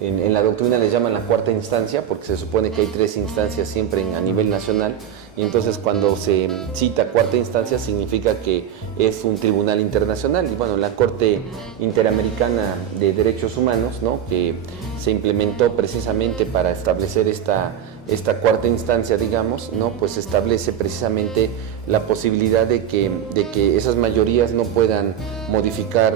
en la doctrina les llaman la cuarta instancia, porque se supone que hay 3 instancias siempre a nivel nacional, y entonces cuando se cita cuarta instancia significa que es un tribunal internacional. Y bueno, la Corte Interamericana de Derechos Humanos, ¿no?, que se implementó precisamente para establecer esta cuarta instancia, digamos, ¿no?, pues establece precisamente la posibilidad de que esas mayorías no puedan modificar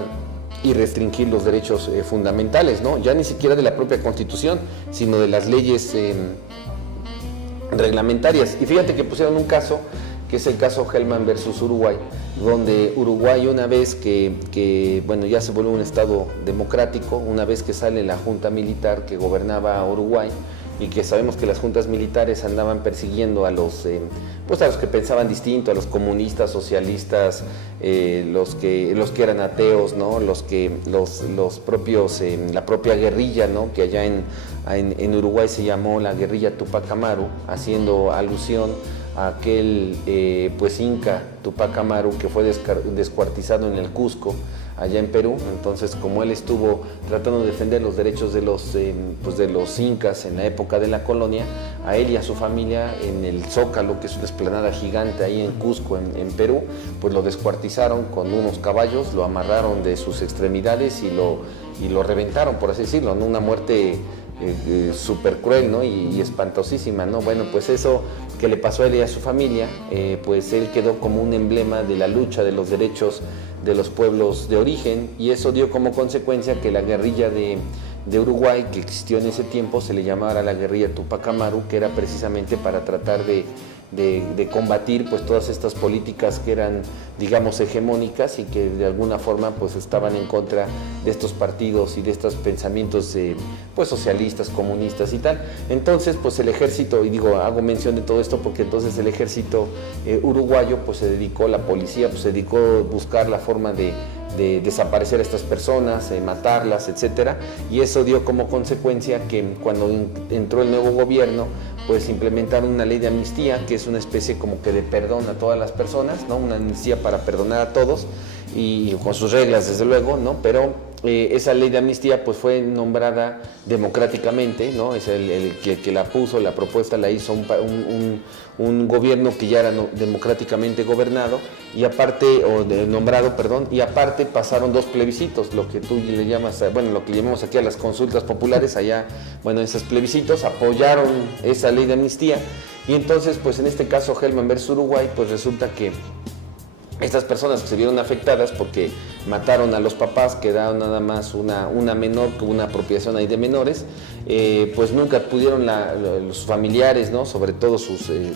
y restringir los derechos fundamentales, ¿no?, ya ni siquiera de la propia Constitución, sino de las leyes reglamentarias. Y fíjate que pusieron un caso, que es el caso Hellman versus Uruguay, donde Uruguay, una vez que bueno, ya se vuelve un estado democrático, una vez que sale la junta militar que gobernaba Uruguay, y que sabemos que las juntas militares andaban persiguiendo a los que pensaban distinto, a los comunistas, socialistas, los que eran ateos, ¿no?, los propios, la propia guerrilla, ¿no?, que allá en Uruguay se llamó la guerrilla Tupac Amaru, haciendo alusión a aquel pues inca Tupac Amaru que fue descuartizado en el Cusco, allá en Perú. Entonces, como él estuvo tratando de defender los derechos de los incas en la época de la colonia, a él y a su familia en el Zócalo, que es una explanada gigante ahí en Cusco, en Perú, pues lo descuartizaron con unos caballos, lo amarraron de sus extremidades y lo reventaron, por así decirlo, ¿no?, una muerte súper cruel, ¿no?, y espantosísima, ¿no? Bueno, pues eso que le pasó a él y a su familia, pues él quedó como un emblema de la lucha de los derechos de los pueblos de origen, y eso dio como consecuencia que la guerrilla de Uruguay, que existió en ese tiempo, se le llamara la guerrilla Tupac Amaru, que era precisamente para tratar de combatir pues todas estas políticas que eran, digamos, hegemónicas, y que de alguna forma pues estaban en contra de estos partidos y de estos pensamientos pues socialistas, comunistas y tal. Entonces pues el ejército, y digo, hago mención de todo esto porque entonces el ejército uruguayo pues se dedicó, la policía pues se dedicó a buscar la forma de desaparecer a estas personas, matarlas, etcétera, y eso dio como consecuencia que cuando entró el nuevo gobierno pues implementaron una ley de amnistía, que es una especie como que de perdón a todas las personas, ¿no?, una amnistía para perdonar a todos, y con sus reglas desde luego, ¿no?, pero esa ley de amnistía pues fue nombrada democráticamente, ¿no?, es el que la puso, la propuesta la hizo un gobierno que ya era democráticamente gobernado, y aparte, nombrado, perdón, y aparte pasaron 2 plebiscitos, lo que tú le llamas, bueno, lo que llamamos aquí a las consultas populares, allá, bueno, esos plebiscitos apoyaron esa ley de amnistía, y entonces pues en este caso Hellman versus Uruguay, pues resulta que estas personas que se vieron afectadas porque mataron a los papás, que daban nada más una menor, que una apropiación ahí de menores, pues nunca pudieron, los familiares, ¿no?, sobre todo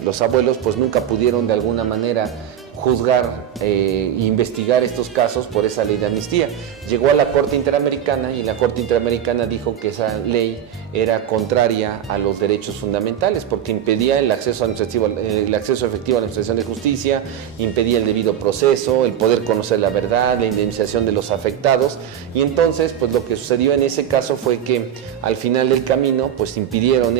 los abuelos, pues nunca pudieron de alguna manera juzgar e investigar estos casos por esa ley de amnistía. Llegó a la Corte Interamericana, y la Corte Interamericana dijo que esa ley era contraria a los derechos fundamentales, porque impedía el acceso efectivo a la administración de justicia, impedía el debido proceso, el poder conocer la verdad, la indemnización de los afectados, y entonces pues lo que sucedió en ese caso fue que al final del camino pues impidieron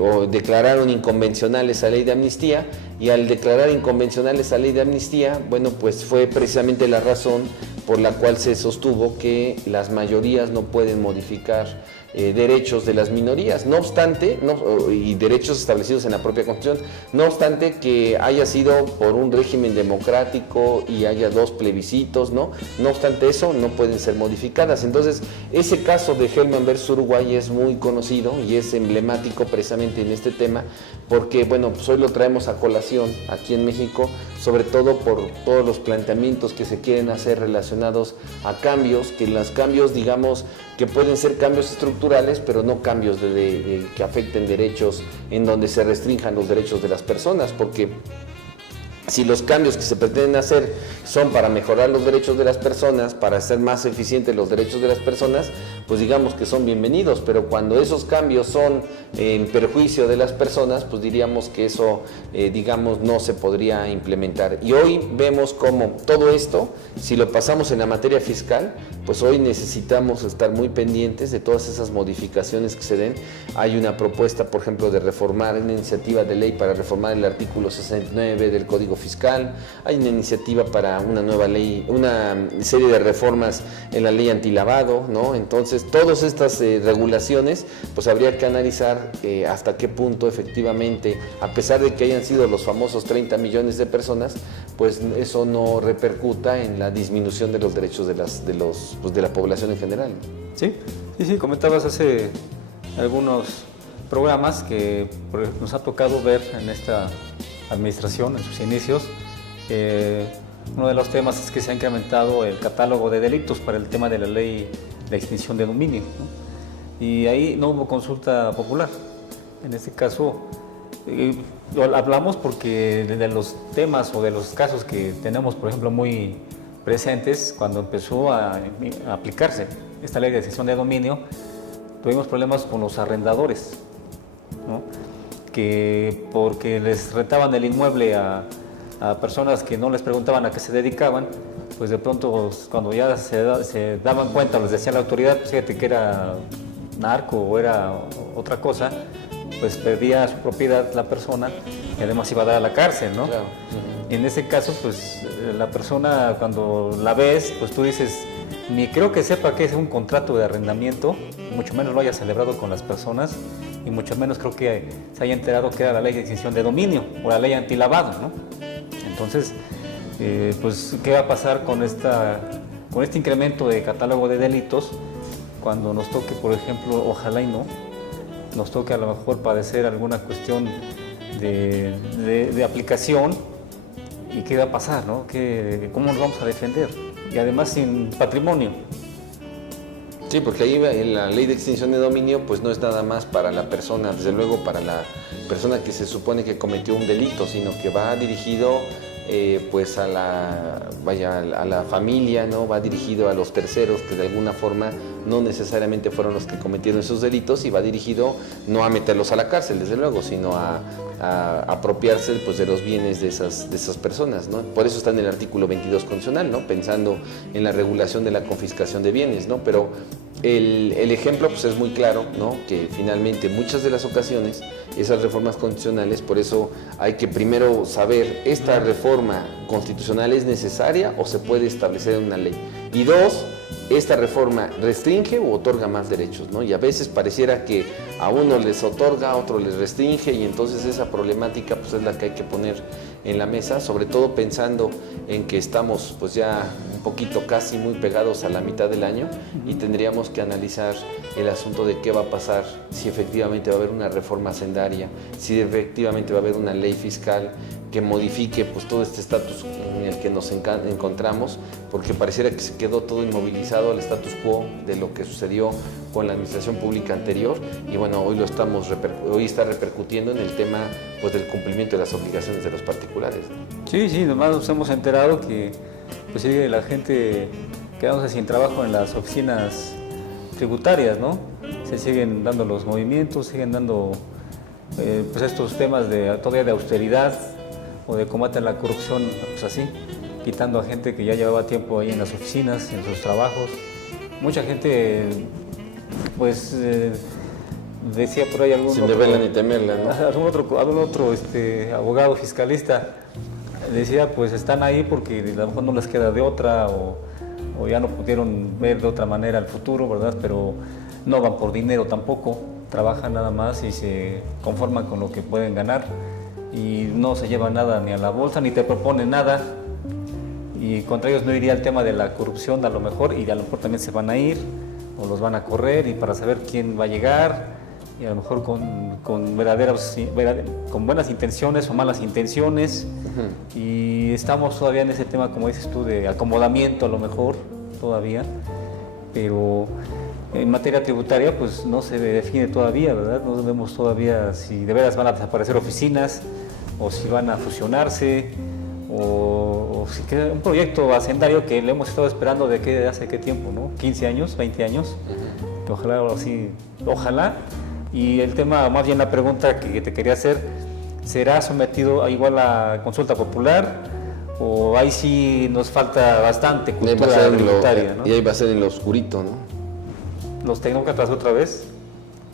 o declararon inconvencional esa ley de amnistía, y al declarar inconvencional esa ley de amnistía, bueno, pues fue precisamente la razón por la cual se sostuvo que las mayorías no pueden modificar derechos de las minorías, no obstante, y derechos establecidos en la propia Constitución, no obstante que haya sido por un régimen democrático y haya 2 plebiscitos, no obstante eso, no pueden ser modificadas. Entonces, ese caso de Hellman versus Uruguay es muy conocido y es emblemático precisamente en este tema, porque, bueno, pues hoy lo traemos a colación aquí en México, sobre todo por todos los planteamientos que se quieren hacer relacionados a cambios, que los cambios, digamos, que pueden ser cambios estructurales, pero no cambios que afecten derechos, en donde se restrinjan los derechos de las personas, porque Si los cambios que se pretenden hacer son para mejorar los derechos de las personas, para hacer más eficientes los derechos de las personas, pues digamos que son bienvenidos, pero cuando esos cambios son en perjuicio de las personas, pues diríamos que eso, digamos, no se podría implementar. Y hoy vemos cómo todo esto, si lo pasamos en la materia fiscal, pues hoy necesitamos estar muy pendientes de todas esas modificaciones que se den. Hay una propuesta, por ejemplo, de reformar, una iniciativa de ley para reformar el artículo 69 del Código Fiscal, hay una iniciativa para una nueva ley, una serie de reformas en la ley antilavado, ¿no? Entonces, todas estas regulaciones, pues habría que analizar hasta qué punto efectivamente, a pesar de que hayan sido los famosos 30 millones de personas, pues eso no repercuta en la disminución de los derechos de la población en general. Sí, comentabas hace algunos programas que nos ha tocado ver en esta administración, en sus inicios. Uno de los temas es que se ha incrementado el catálogo de delitos para el tema de la ley de extinción de dominio, ¿no? Y ahí no hubo consulta popular. En este caso, hablamos porque de los temas o de los casos que tenemos, por ejemplo, muy presentes, cuando empezó a aplicarse esta ley de extinción de dominio, tuvimos problemas con los arrendadores, ¿no? Que porque les rentaban el inmueble a personas que no les preguntaban a qué se dedicaban, pues de pronto cuando ya se daban cuenta, les decía la autoridad, fíjate que era narco o era otra cosa, pues perdía su propiedad la persona y además iba a dar a la cárcel, ¿no? Claro. Y en ese caso, pues la persona cuando la ves, pues tú dices, ni creo que sepa que es un contrato de arrendamiento, mucho menos lo haya celebrado con las personas y mucho menos creo que se haya enterado que era la ley de extinción de dominio o la ley antilavado, ¿no? Entonces, pues, ¿qué va a pasar con este incremento de catálogo de delitos cuando nos toque, por ejemplo, ojalá y no, nos toque a lo mejor padecer alguna cuestión de aplicación? ¿Y qué va a pasar, no? ¿Cómo nos vamos a defender? Y además sin patrimonio. Sí, porque ahí en la ley de extinción de dominio pues no es nada más para la persona, desde luego para la persona que se supone que cometió un delito, sino que va dirigido pues a la familia, ¿no? Va dirigido a los terceros que de alguna forma no necesariamente fueron los que cometieron esos delitos y va dirigido no a meterlos a la cárcel, desde luego, sino a apropiarse pues, de los bienes de esas personas, ¿no? Por eso está en el artículo 22 constitucional, ¿no? Pensando en la regulación de la confiscación de bienes, ¿no? Pero el ejemplo pues, es muy claro, ¿no? Que finalmente en muchas de las ocasiones esas reformas constitucionales, por eso hay que primero saber, ¿esta reforma constitucional es necesaria o se puede establecer en una ley? Y dos, ¿esta reforma restringe o otorga más derechos, ¿no? Y a veces pareciera que a uno les otorga, a otro les restringe y entonces esa problemática pues, es la que hay que poner en la mesa, sobre todo pensando en que estamos pues ya un poquito casi muy pegados a la mitad del año y tendríamos que analizar el asunto de qué va a pasar, si efectivamente va a haber una reforma hacendaria, si efectivamente va a haber una ley fiscal que modifique pues, todo este estatus en el que nos encontramos, porque pareciera que se quedó todo inmovilizado al status quo de lo que sucedió con la administración pública anterior y bueno, hoy está repercutiendo en el tema pues, del cumplimiento de las obligaciones de los particulares. Sí, nomás nos hemos enterado que pues, sigue la gente quedándose sin trabajo en las oficinas tributarias, ¿no? Se siguen dando los movimientos, siguen dando pues estos temas todavía de austeridad o de combate a la corrupción, pues así, quitando a gente que ya llevaba tiempo ahí en las oficinas, en sus trabajos. Mucha gente, pues, decía por ahí algún Sin deberla ni temerla, ¿no? algún otro abogado fiscalista decía, pues están ahí porque a lo mejor no les queda de otra o ya no pudieron ver de otra manera el futuro, ¿verdad? Pero no van por dinero tampoco, trabajan nada más y se conforman con lo que pueden ganar y no se llevan nada ni a la bolsa ni te proponen nada y contra ellos no iría el tema de la corrupción a lo mejor y a lo mejor también se van a ir o los van a correr y para saber quién va a llegar y a lo mejor con buenas intenciones o malas intenciones y estamos todavía en ese tema como dices tú de acomodamiento a lo mejor todavía, pero en materia tributaria pues no se define todavía, ¿verdad? No sabemos todavía si de veras van a desaparecer oficinas o si van a fusionarse o si queda un proyecto hacendario que le hemos estado esperando de hace qué tiempo, ¿no? 15 años, 20 años, que ojalá ahora sí, ojalá. Y el tema, más bien la pregunta que te quería hacer, ¿será sometido a igual a consulta popular o ahí sí nos falta bastante cultura tributaria, ¿no? Y ahí va a ser en lo oscurito, ¿no? Los tecnócratas otra vez,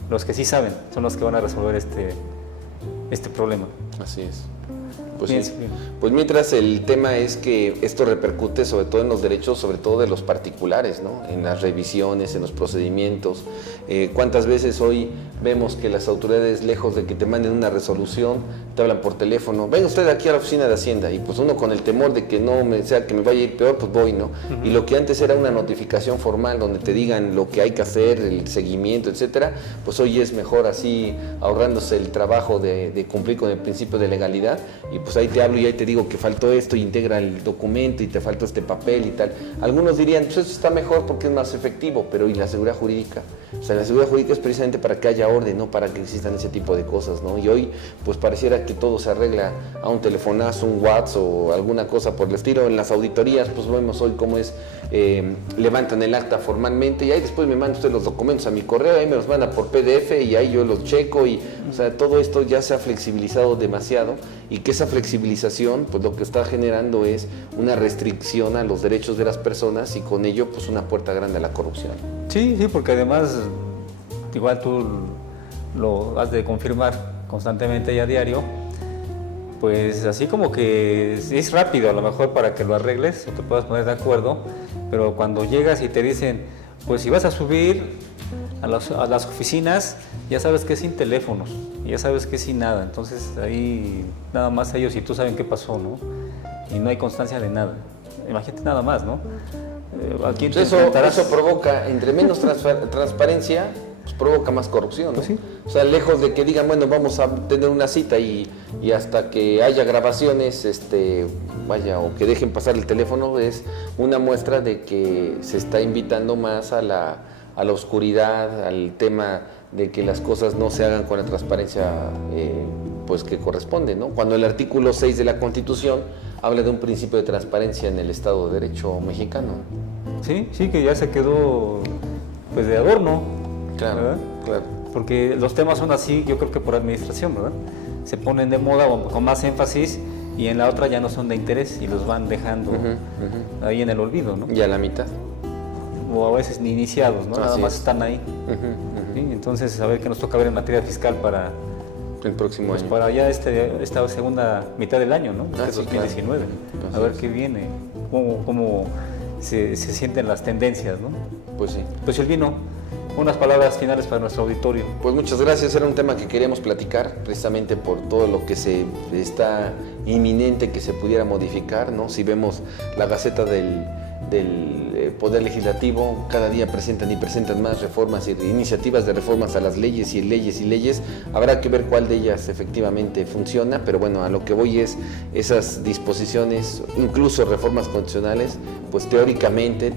los que sí saben, son los que van a resolver este problema. Así es. Pues, Bien, sí. bien. Pues mientras el tema es que esto repercute sobre todo en los derechos, sobre todo de los particulares, ¿no? En las revisiones, en los procedimientos. ¿Cuántas veces hoy vemos que las autoridades, lejos de que te manden una resolución, te hablan por teléfono? Venga usted aquí a la oficina de Hacienda, y pues uno con el temor de que sea que me vaya a ir peor, pues voy, ¿no? Y lo que antes era una notificación formal donde te digan lo que hay que hacer, el seguimiento, etcétera, pues hoy es mejor así, ahorrándose el trabajo de cumplir con el principio de legalidad, y pues ahí te hablo y ahí te digo que faltó esto, y integra el documento y te faltó este papel y tal. Algunos dirían, pues eso está mejor porque es más efectivo, pero ¿y la seguridad jurídica? O sea, la seguridad jurídica es precisamente para que haya orden, no para que existan ese tipo de cosas, ¿no? Y hoy, pues pareciera que todo se arregla a un telefonazo, un WhatsApp o alguna cosa por el estilo. En las auditorías, pues vemos hoy cómo es, levantan el acta formalmente y ahí después me manda usted los documentos a mi correo, ahí me los manda por PDF y ahí yo los checo y, o sea, todo esto ya se ha flexibilizado demasiado y que esa flexibilización, pues lo que está generando es una restricción a los derechos de las personas y con ello, pues una puerta grande a la corrupción. Sí, sí, porque además, igual tú lo has de confirmar constantemente y a diario, pues así como que es rápido a lo mejor para que lo arregles o te puedas poner de acuerdo, pero cuando llegas y te dicen, pues si vas a subir a las oficinas, ya sabes que es sin teléfonos, ya sabes que es sin nada, entonces ahí nada más ellos y tú saben qué pasó, ¿no? Y no hay constancia de nada. Imagínate nada más, ¿no? ¿A quién te enfrentarás? Eso provoca, entre menos transparencia, pues provoca más corrupción, ¿no? Pues sí. O sea, lejos de que digan, bueno, vamos a tener una cita y hasta que haya grabaciones, o que dejen pasar el teléfono, es una muestra de que se está invitando más a la oscuridad, al tema de que las cosas no se hagan con la transparencia pues que corresponde, ¿no? Cuando el artículo 6 de la Constitución habla de un principio de transparencia en el Estado de Derecho mexicano. Sí, sí, que ya se quedó pues de adorno, Claro, ¿verdad? claro. Porque los temas son así, yo creo que por administración, ¿verdad? Se ponen de moda o con más énfasis y en la otra ya no son de interés y los van dejando ahí en el olvido, ¿no? Y a la mitad. O a veces ni iniciados, ¿no? Nada Así más es. están ahí. ¿Sí? Entonces, a ver qué nos toca ver en materia fiscal para, El próximo pues, año. para ya esta segunda mitad del año, ¿no? Ah, sí, 2019. claro. A ver Así qué es. viene, cómo se sienten las tendencias, ¿no? Pues sí. Pues Silvino, unas palabras finales para nuestro auditorio. Pues muchas gracias, era un tema que queríamos platicar precisamente por todo lo que se está inminente que se pudiera modificar, ¿no? Si vemos la Gaceta del Poder Legislativo, cada día presentan y presentan más reformas y iniciativas de reformas a las leyes y leyes y leyes. Habrá que ver cuál de ellas efectivamente funciona, pero bueno, a lo que voy es esas disposiciones, incluso reformas constitucionales, pues teóricamente,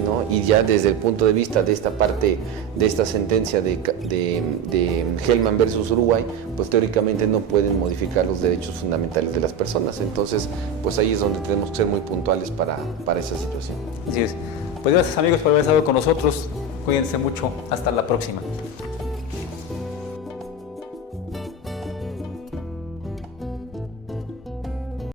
¿no? Y ya desde el punto de vista de esta parte, de esta sentencia de Hellman versus Uruguay, pues teóricamente no pueden modificar los derechos fundamentales de las personas. Entonces, pues ahí es donde tenemos que ser muy puntuales para esa situación. Así es. Pues gracias amigos por haber estado con nosotros. Cuídense mucho. Hasta la próxima.